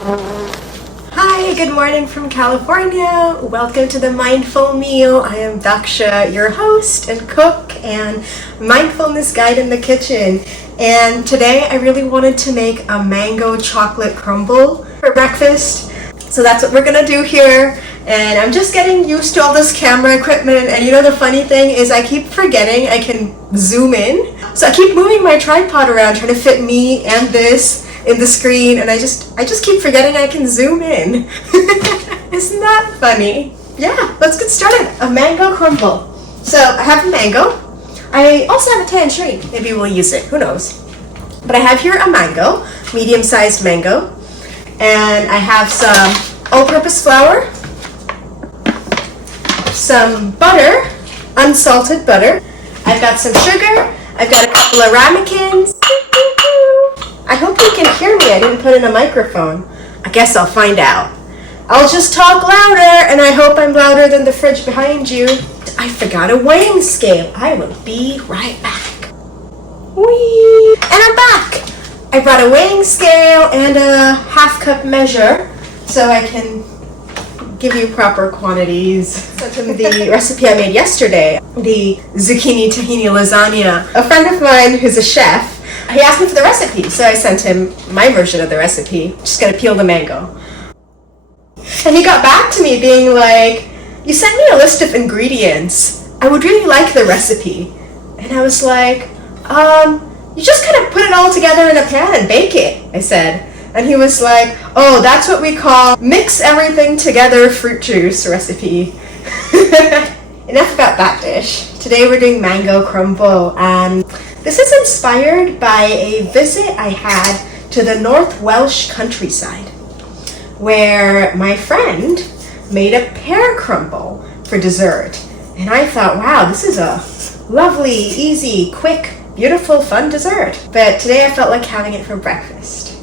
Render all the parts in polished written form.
Hi, good morning from California. Welcome to the Mindful Meal. I am Daksha, your host and cook and mindfulness guide in the kitchen. And today I really wanted to make a mango chocolate crumble for breakfast. So that's what we're gonna do here. And I'm just getting used to all this camera equipment. And you know the funny thing is I keep forgetting I can zoom in. So I keep moving my tripod around trying to fit me and this in the screen, and I just keep forgetting I can zoom in. Isn't that funny? Yeah, let's get started. A mango crumble. So I have a mango. I also have a tangerine. Maybe we'll use it, who knows. But I have here a mango, medium-sized mango, and I have some all-purpose flour, some butter, unsalted butter. I've got some sugar. I've got a couple of ramekins. I hope you can hear me. I didn't put in a microphone. I guess I'll find out. I'll just talk louder, and I hope I'm louder than the fridge behind you. I forgot a weighing scale. I will be right back. Whee! And I'm back. I brought a weighing scale and a half-cup measure so I can give you proper quantities. Sent him the recipe I made yesterday, the zucchini tahini lasagna. A friend of mine who's a chef, he asked me for the recipe, so I sent him my version of the recipe. Just gonna peel the mango. And he got back to me being like, you sent me a list of ingredients. I would really like the recipe. And I was like, you just kind of put it all together in a pan and bake it, I said. And he was like, oh, that's what we call mix everything together fruit juice recipe. Enough about that dish. Today we're doing mango crumble, and this is inspired by a visit I had to the North Welsh countryside, where my friend made a pear crumble for dessert. And I thought, wow, this is a lovely, easy, quick, beautiful, fun dessert. But today I felt like having it for breakfast.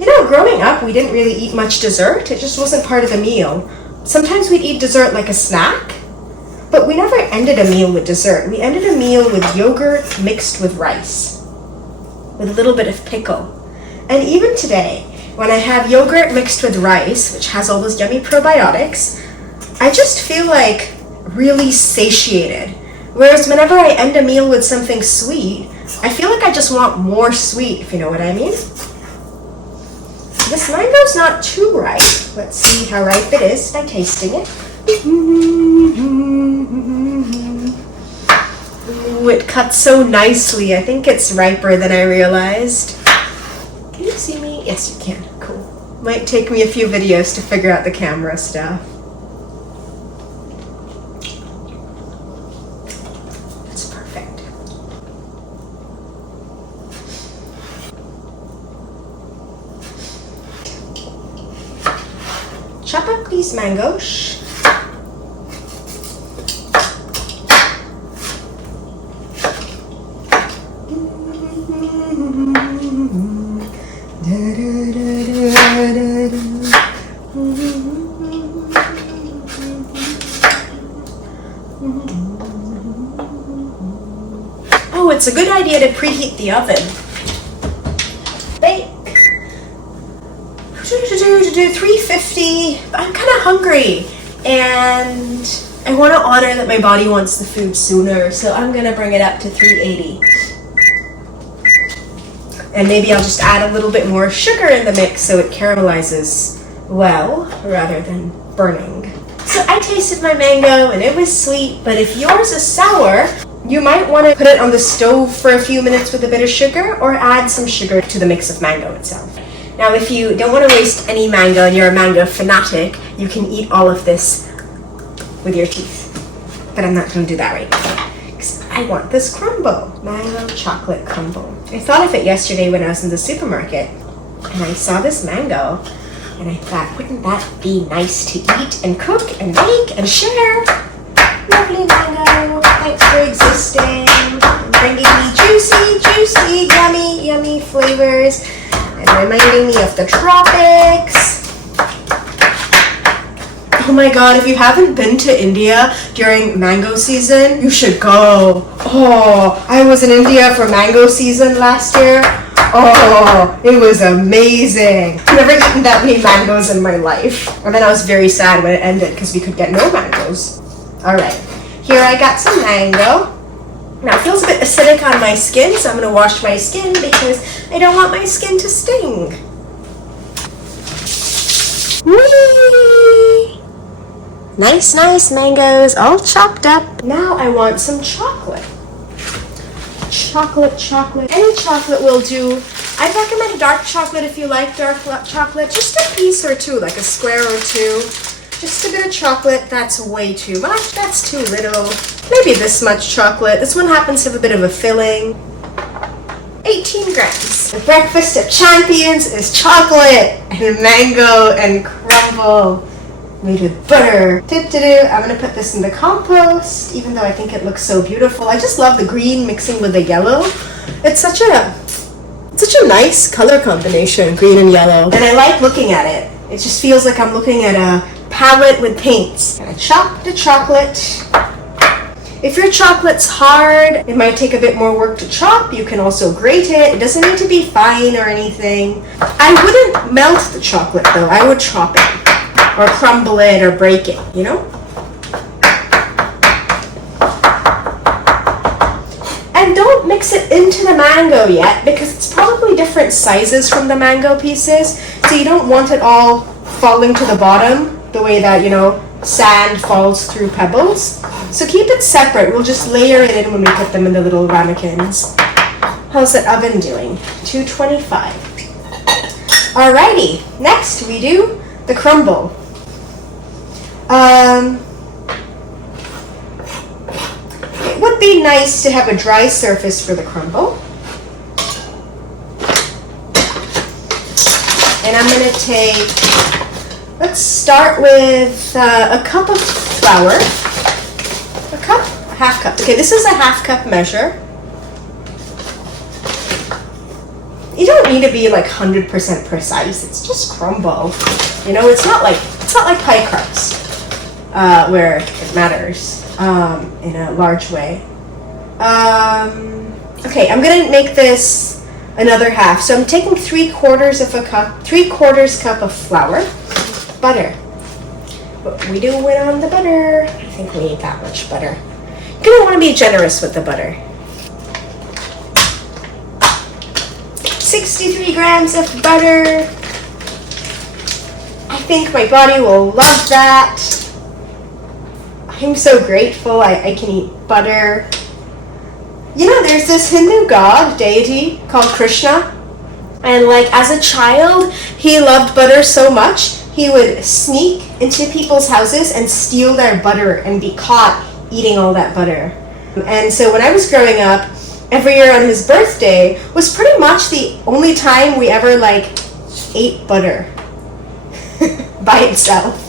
You know, growing up, we didn't really eat much dessert. It just wasn't part of the meal. Sometimes we'd eat dessert like a snack, but we never ended a meal with dessert. We ended a meal with yogurt mixed with rice, with a little bit of pickle. And even today, when I have yogurt mixed with rice, which has all those yummy probiotics, I just feel like really satiated. Whereas whenever I end a meal with something sweet, I feel like I just want more sweet, if you know what I mean. This mango's not too ripe. Let's see how ripe it is by tasting it. Ooh, it cuts so nicely. I think it's riper than I realized. Can you see me? Yes, you can. Cool. Might take me a few videos to figure out the camera stuff. It's perfect. Chop up these mangoes. Oh, it's a good idea to preheat the oven. Bake. 350. I'm kind of hungry, and I want to honor that my body wants the food sooner, so I'm gonna bring it up to 380. And maybe I'll just add a little bit more sugar in the mix so it caramelizes well rather than burning. So I tasted my mango and it was sweet, but if yours is sour, you might want to put it on the stove for a few minutes with a bit of sugar, or add some sugar to the mix of mango itself. Now, if you don't want to waste any mango and you're a mango fanatic, you can eat all of this with your teeth. But I'm not going to do that right now, because I want this crumble, mango chocolate crumble. I thought of it yesterday when I was in the supermarket, and I saw this mango, and I thought, wouldn't that be nice to eat and cook and make and share? Lovely mango, thanks for existing, and bringing me juicy, yummy flavors, and reminding me of the tropics. Oh my god, if you haven't been to India during mango season, you should go. Oh, I was in India for mango season last year. Oh, it was amazing. I've never eaten that many mangoes in my life. And then I was very sad when it ended because we could get no mangoes. Alright, here I got some mango. Now it feels a bit acidic on my skin, so I'm going to wash my skin because I don't want my skin to sting. Whee! Nice, nice mangoes, all chopped up. Now I want some chocolate. Chocolate. Any chocolate will do. I'd recommend dark chocolate if you like dark chocolate. Just a piece or two, like a square or two. Just a bit of chocolate. That's way too much. That's too little. Maybe this much chocolate. This one happens to have a bit of a filling. 18 grams. The breakfast of champions is chocolate and mango and crumble. Made with butter. I'm going to put this in the compost, even though I think it looks so beautiful. I just love the green mixing with the yellow. It's such a nice color combination, green and yellow. And I like looking at it. It just feels like I'm looking at a palette with paints. And I chop the chocolate. If your chocolate's hard, it might take a bit more work to chop. You can also grate it. It doesn't need to be fine or anything. I wouldn't melt the chocolate though. I would chop it. Or crumble it or break it, you know? And don't mix it into the mango yet because it's probably different sizes from the mango pieces. So you don't want it all falling to the bottom the way that, you know, sand falls through pebbles. So keep it separate. We'll just layer it in when we put them in the little ramekins. How's the oven doing? 225. Alrighty, next we do the crumble. It would be nice to have a dry surface for the crumble. And I'm going to take, let's start with a cup of flour. A cup? A half cup. Okay, this is a half cup measure. You don't need to be like 100% precise. It's just crumble. You know, it's not like pie crust. Where it matters in a large way. Okay, I'm gonna make this another half. So I'm taking 3/4 cup of flour, butter. What we doing on the butter? I think we need that much butter. You're gonna want to be generous with the butter. 63 grams of butter. I think my body will love that. I'm so grateful I can eat butter. You know, there's this Hindu god, deity, called Krishna. And like as a child, he loved butter so much, he would sneak into people's houses and steal their butter and be caught eating all that butter. And so when I was growing up, every year on his birthday was pretty much the only time we ever like ate butter by itself.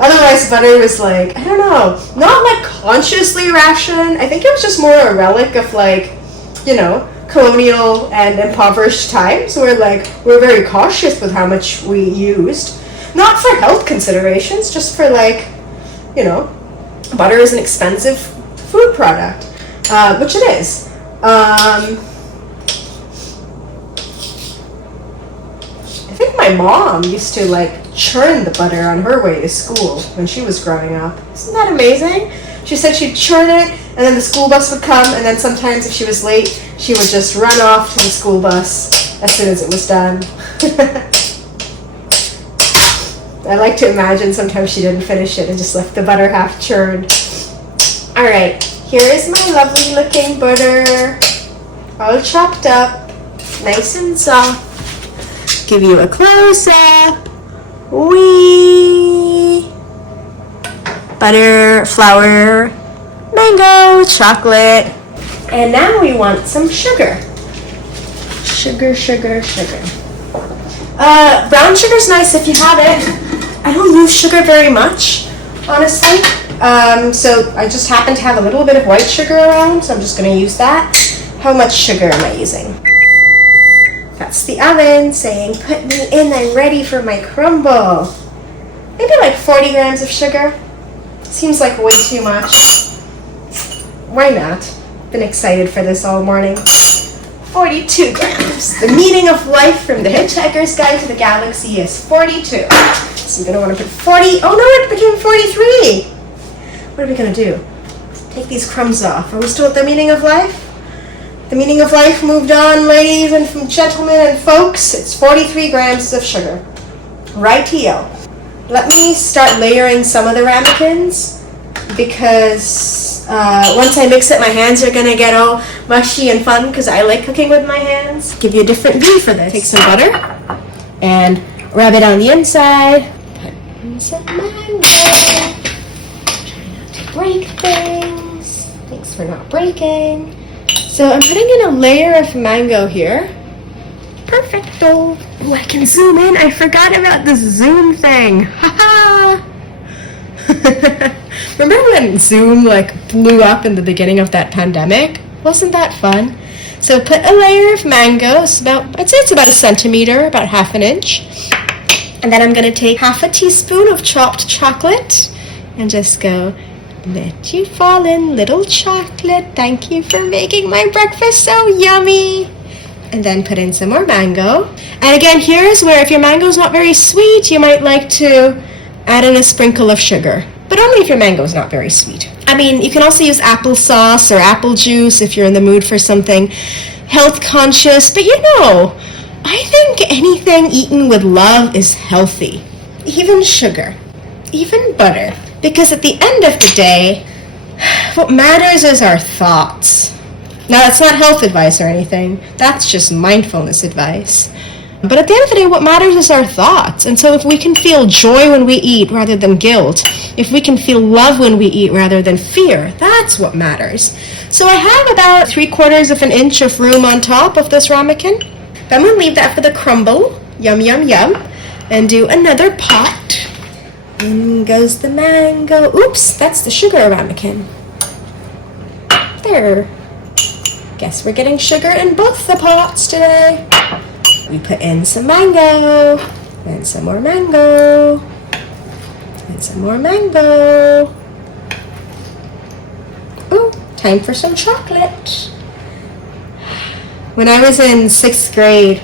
Otherwise, butter was like, I don't know, not like consciously rationed. I think it was just more a relic of like, you know, colonial and impoverished times where like we're very cautious with how much we used. Not for health considerations, just for like, you know, butter is an expensive food product, which it is. I think my mom used to like churn the butter on her way to school when she was growing up. Isn't that amazing? She said she'd churn it and then the school bus would come, and then sometimes if she was late, she would just run off to the school bus as soon as it was done. I like to imagine sometimes she didn't finish it and just left the butter half churned. Alright, here is my lovely looking butter, all chopped up, nice and soft. Give you a close-up. Wee! Butter, flour, mango, chocolate. And now we want some sugar. Sugar. Brown sugar's nice if you have it. I don't use sugar very much, honestly. So I just happen to have a little bit of white sugar around, so I'm just going to use that. How much sugar am I using? That's the oven saying, put me in, I'm ready for my crumble. Maybe like 40 grams of sugar. Seems like way too much. Why not? Been excited for this all morning. 42 grams. The meaning of life from the Hitchhiker's Guide to the Galaxy is 42. So you're gonna want to put 40. Oh no, it became 43. What are we gonna do? Take these crumbs off. Are we still at the meaning of life? The meaning of life moved on, ladies and gentlemen and folks. It's 43 grams of sugar. Rightio. Let me start layering some of the ramekins, because once I mix it, my hands are gonna get all mushy and fun, because I like cooking with my hands. Give you a different view for this. Take some butter and rub it on the inside. Put in some mango. Try not to break things. Thanks for not breaking. So I'm putting in a layer of mango here. Perfecto. Oh, I can zoom in. I forgot about this zoom thing. Haha. Remember when Zoom blew up in the beginning of that pandemic? Wasn't that fun? So put a layer of mango. I'd say it's about a centimeter, about half an inch. And then I'm gonna take half a teaspoon of chopped chocolate and just go, let you fall in, little chocolate. Thank you for making my breakfast so yummy. And then put in some more mango. And again, here's where if your mango's not very sweet, you might like to add in a sprinkle of sugar. But only if your mango is not very sweet. I mean, you can also use applesauce or apple juice if you're in the mood for something health conscious. But I think anything eaten with love is healthy. Even sugar, even butter. Because at the end of the day, what matters is our thoughts. Now, that's not health advice or anything. That's just mindfulness advice. But at the end of the day, what matters is our thoughts. And so if we can feel joy when we eat rather than guilt, if we can feel love when we eat rather than fear, that's what matters. So I have about 3/4 of an inch of room on top of this ramekin. I'm going to leave that for the crumble. Yum, yum, yum. And do another pot. In goes the mango. Oops, that's the sugar ramekin. There. Guess we're getting sugar in both the pots today. We put in some mango, and some more mango, and some more mango. Oh, time for some chocolate. When I was in 6th grade,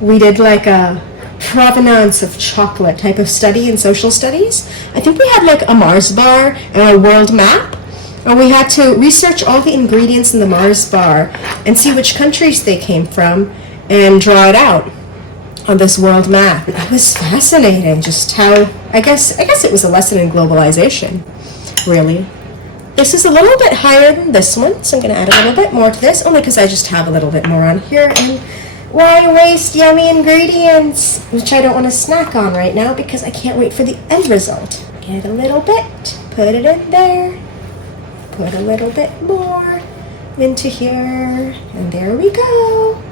we did a provenance of chocolate type of study in social studies. I think we had a Mars bar and a world map. And we had to research all the ingredients in the Mars bar and see which countries they came from and draw it out on this world map. It was fascinating just how, I guess it was a lesson in globalization, really. This is a little bit higher than this one, so I'm going to add a little bit more to this, only because I just have a little bit more on here. And why waste yummy ingredients, which I don't want to snack on right now because I can't wait for the end result. Get a little bit, put it in there. Put a little bit more into here, and there we go.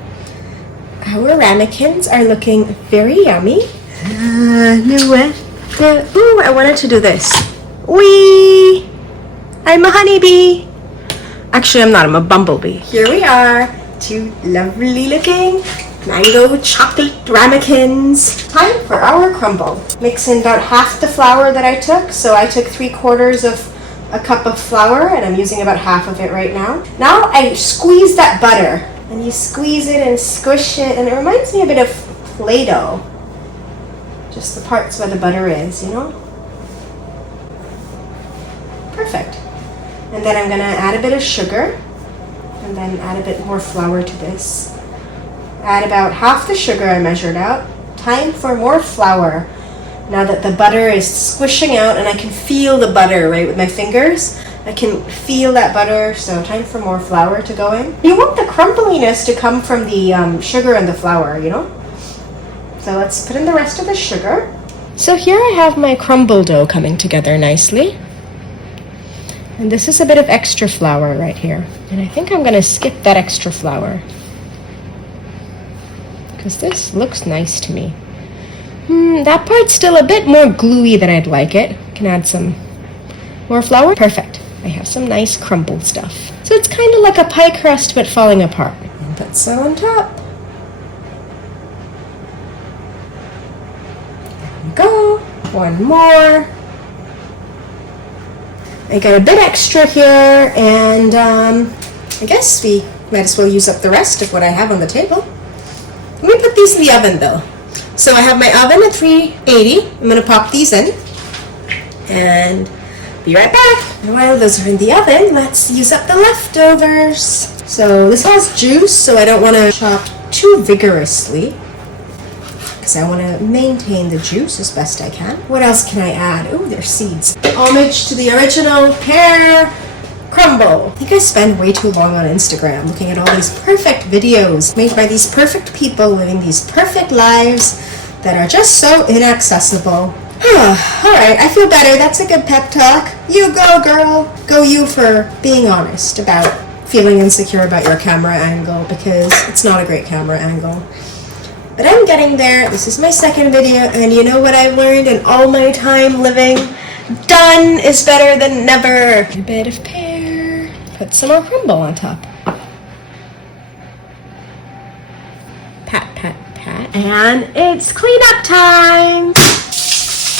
Our ramekins are looking very yummy. Ooh, I wanted to do this. Whee! I'm a honeybee. Actually, I'm not. I'm a bumblebee. Here we are. 2 lovely looking mango chocolate ramekins. Time for our crumble. Mix in about half the flour that I took. So I took 3/4 of a cup of flour, and I'm using about half of it right now. Now I squeeze that butter, and you squeeze it and squish it, and it reminds me a bit of Play-Doh. Just the parts where the butter is, Perfect. And then I'm gonna add a bit of sugar, and then add a bit more flour to this. Add about half the sugar I measured out. Time for more flour. Now that the butter is squishing out, and I can feel the butter, right, with my fingers. I can feel that butter, so time for more flour to go in. You want the crumbliness to come from the sugar and the flour, So let's put in the rest of the sugar. So here I have my crumble dough coming together nicely. And this is a bit of extra flour right here. And I think I'm going to skip that extra flour, because this looks nice to me. That part's still a bit more gluey than I'd like it. Can add some more flour. Perfect. I have some nice crumbled stuff. So it's kind of like a pie crust, but falling apart. And put some on top. There we go. One more. I got a bit extra here, and I guess we Might as well use up the rest of what I have on the table. Let me put these in the oven though. So I have my oven at 380. I'm going to pop these in and be right back. And while those are in the oven, let's use up the leftovers. So this has juice, so I don't want to chop too vigorously because I want to maintain the juice as best I can. What else can I add? Oh, there's seeds. Homage to the original pear crumble. I think I spend way too long on Instagram looking at all these perfect videos made by these perfect people living these perfect lives that are just so inaccessible. Alright, I feel better. That's a good pep talk. You go, girl. Go you for being honest about feeling insecure about your camera angle, because it's not a great camera angle. But I'm getting there. This is my second video, and you know what I've learned in all my time living? Done is better than never. A bit of pear. Put some more crumble on top. Pat, pat, pat. And it's cleanup time!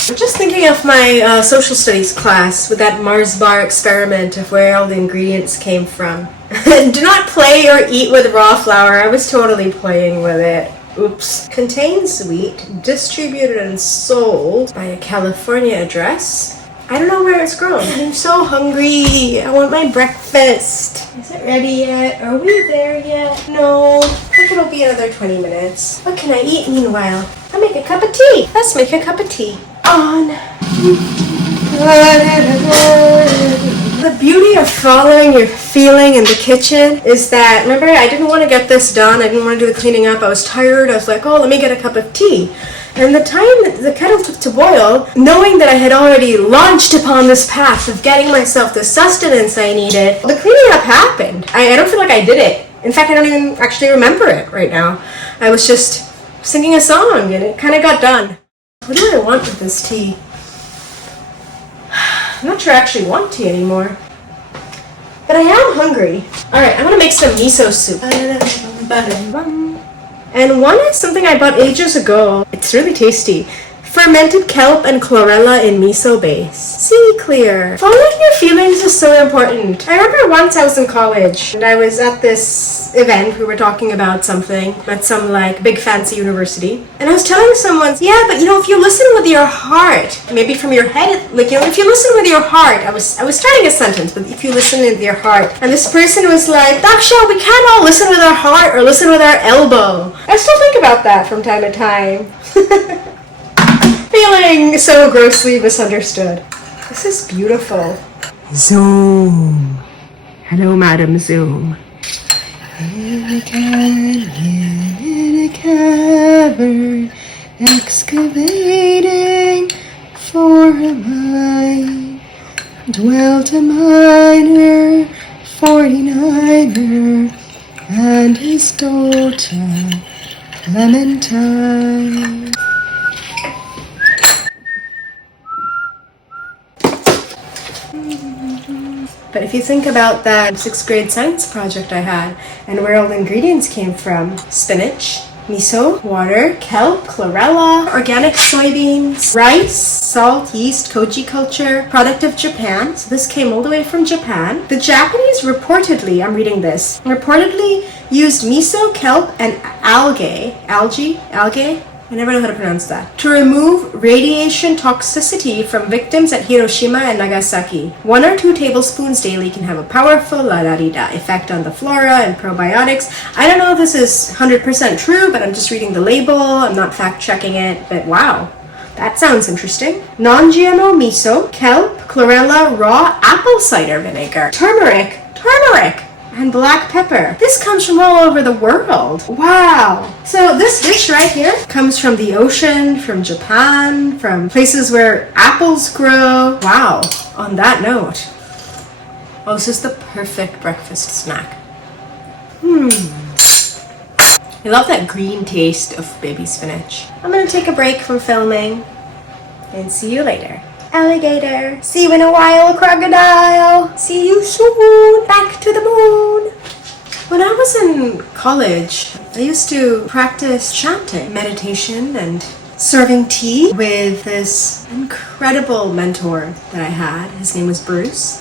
I'm just thinking of my social studies class with that Mars bar experiment of where all the ingredients came from. Do not play or eat with raw flour. I was totally playing with it. Oops. Contains wheat, distributed and sold by a California address. I don't know where it's grown. I'm so hungry. I want my breakfast. Is it ready yet? Are we there yet? No. I think it'll be another 20 minutes. What can I eat meanwhile? I'll make a cup of tea. Let's make a cup of tea. On. The beauty of following your feeling in the kitchen is that, remember, I didn't want to get this done. I didn't want to do the cleaning up. I was tired. I was like, oh, let me get a cup of tea. And the time that the kettle took to boil, knowing that I had already launched upon this path of getting myself the sustenance I needed, the cleaning up happened. I don't feel like I did it. In fact, I don't even actually remember it right now. I was just singing a song and it kind of got done. What do I want with this tea? I'm not sure I actually want tea anymore. But I am hungry. Alright, I'm gonna make some miso soup. And one is something I bought ages ago. It's really tasty. Fermented kelp and chlorella in miso base. See clear. Following your feelings is so important. I remember once I was in college and I was at this event. We were talking about something at some like big fancy university. And I was telling someone, yeah, but you know, if you listen with your heart, maybe from your head, like, you know, if you listen with your heart, I was starting a sentence, but if you listen with your heart. And this person was like, Daksha, we can't all listen with our heart or listen with our elbow. I still think about that from time to time. Feeling so grossly misunderstood. This is beautiful. Zoom. Hello, Madam Zoom. In a cavern, excavating for a mine, dwelt a miner, 49er, and his daughter, Clementine. But if you think about that 6th grade science project I had and where all the ingredients came from, spinach, miso, water, kelp, chlorella, organic soybeans, rice, salt, yeast, koji culture, product of Japan. So this came all the way from Japan. The Japanese reportedly, I'm reading this, reportedly used miso, kelp, and algae, I never know how to pronounce that, to remove radiation toxicity from victims at Hiroshima and Nagasaki. 1 or 2 tablespoons daily can have a powerful la-da-dee-da effect on the flora and probiotics. I don't know if this is 100% true, but I'm just reading the label. I'm not fact-checking it, but wow. That sounds interesting. Non-GMO miso, kelp, chlorella, raw apple cider vinegar, turmeric, and black pepper. This comes from all over the world. Wow. So this dish right here comes from the ocean, from Japan, from places where apples grow. Wow. On that note. Oh, this is the perfect breakfast snack. I love that green taste of baby spinach. I'm gonna take a break from filming and see you later. Alligator. See you in a while, crocodile. See you soon. Back to the moon. When I was in college, I used to practice chanting, meditation, and serving tea with this incredible mentor that I had. His name was Bruce.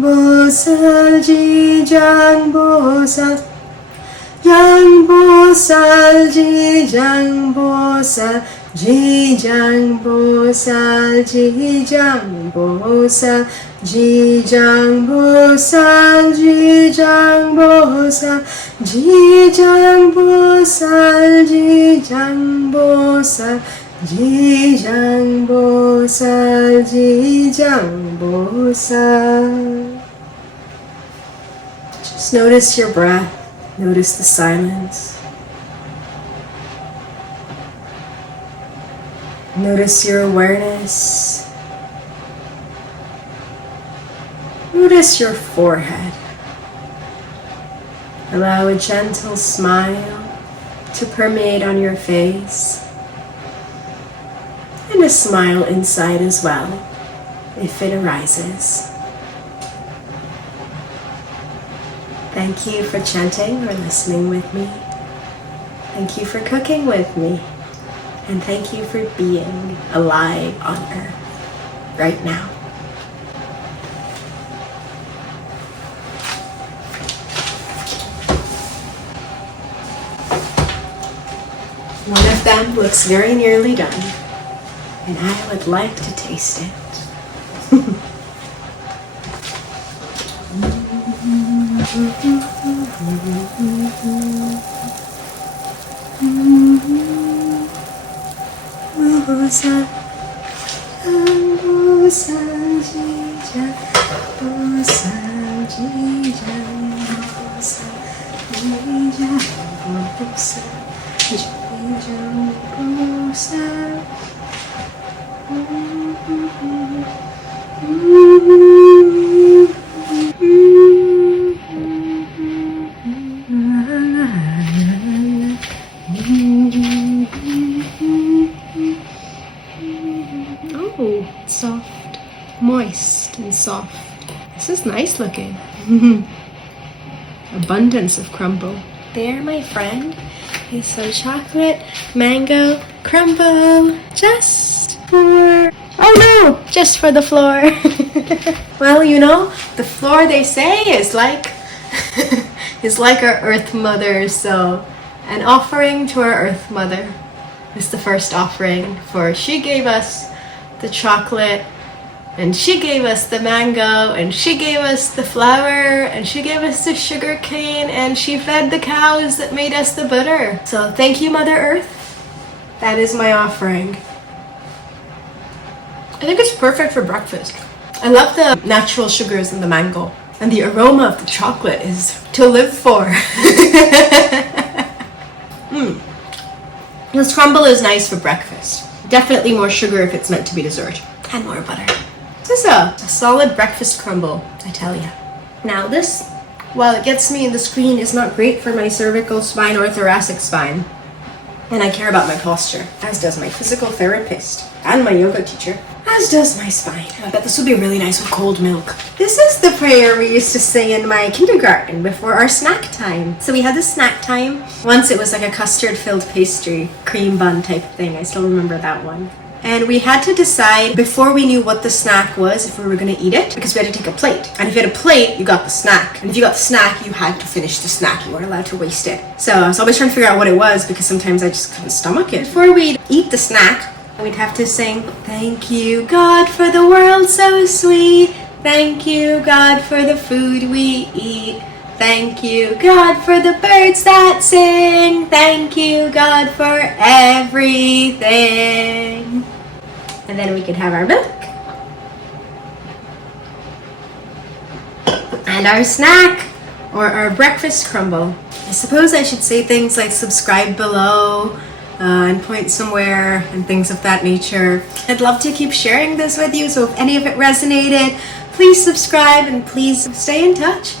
Bosal, Jijang Bosal, Jijang Bosal, Jijang Bosal, Jijang Bosal, Jijang Bosal, Jijang Bosal, Jijang Bosal, Jijang Bosal, Jijang Bosal, Jijang Bosal, Jijang Bosal. Just notice your breath, notice the silence. Notice your awareness. Notice your forehead. Allow a gentle smile to permeate on your face. And a smile inside as well, if it arises. Thank you for chanting or listening with me. Thank you for cooking with me. And thank you for being alive on earth right now. One of them looks very nearly done, and I would like to taste it. Bosal, Bosal, Jijang Bosal, Jijang Bosal, Jijang Bosal, Jijang Bosal. Oh, soft, moist and soft. This is nice looking. Abundance of crumble. There, my friend, is some chocolate mango crumble just for, oh no, just for the floor. Well, you know, the floor, they say, is like is like our Earth Mother, so an offering to our Earth Mother is the first offering, for she gave us the chocolate, and she gave us the mango, and she gave us the flour, and she gave us the sugar cane, and she fed the cows that made us the butter. So thank you, Mother Earth. That is my offering. I think it's perfect for breakfast. I love the natural sugars in the mango, and the aroma of the chocolate is to live for. This crumble is nice for breakfast. Definitely more sugar if it's meant to be dessert, and more butter. This is a solid breakfast crumble, I tell ya. Now this, while it gets me in the screen, is not great for my cervical spine or thoracic spine. And I care about my posture, as does my physical therapist and my yoga teacher, as does my spine. I bet this would be really nice with cold milk. This is the prayer we used to say in my kindergarten before our snack time. So we had this snack time. Once it was like a custard-filled pastry, cream bun type thing. I still remember that one. And we had to decide before we knew what the snack was if we were going to eat it, because we had to take a plate. And if you had a plate, you got the snack. And if you got the snack, you had to finish the snack. You weren't allowed to waste it. So I was always trying to figure out what it was, because sometimes I just couldn't stomach it. Before we'd eat the snack, we'd have to sing, "Thank you, God, for the world so sweet. Thank you, God, for the food we eat. Thank you, God, for the birds that sing. Thank you, God, for everything." And then we could have our milk. And our snack, or our breakfast crumble. I suppose I should say things like subscribe below, and point somewhere, and things of that nature. I'd love to keep sharing this with you, so if any of it resonated, please subscribe and please stay in touch.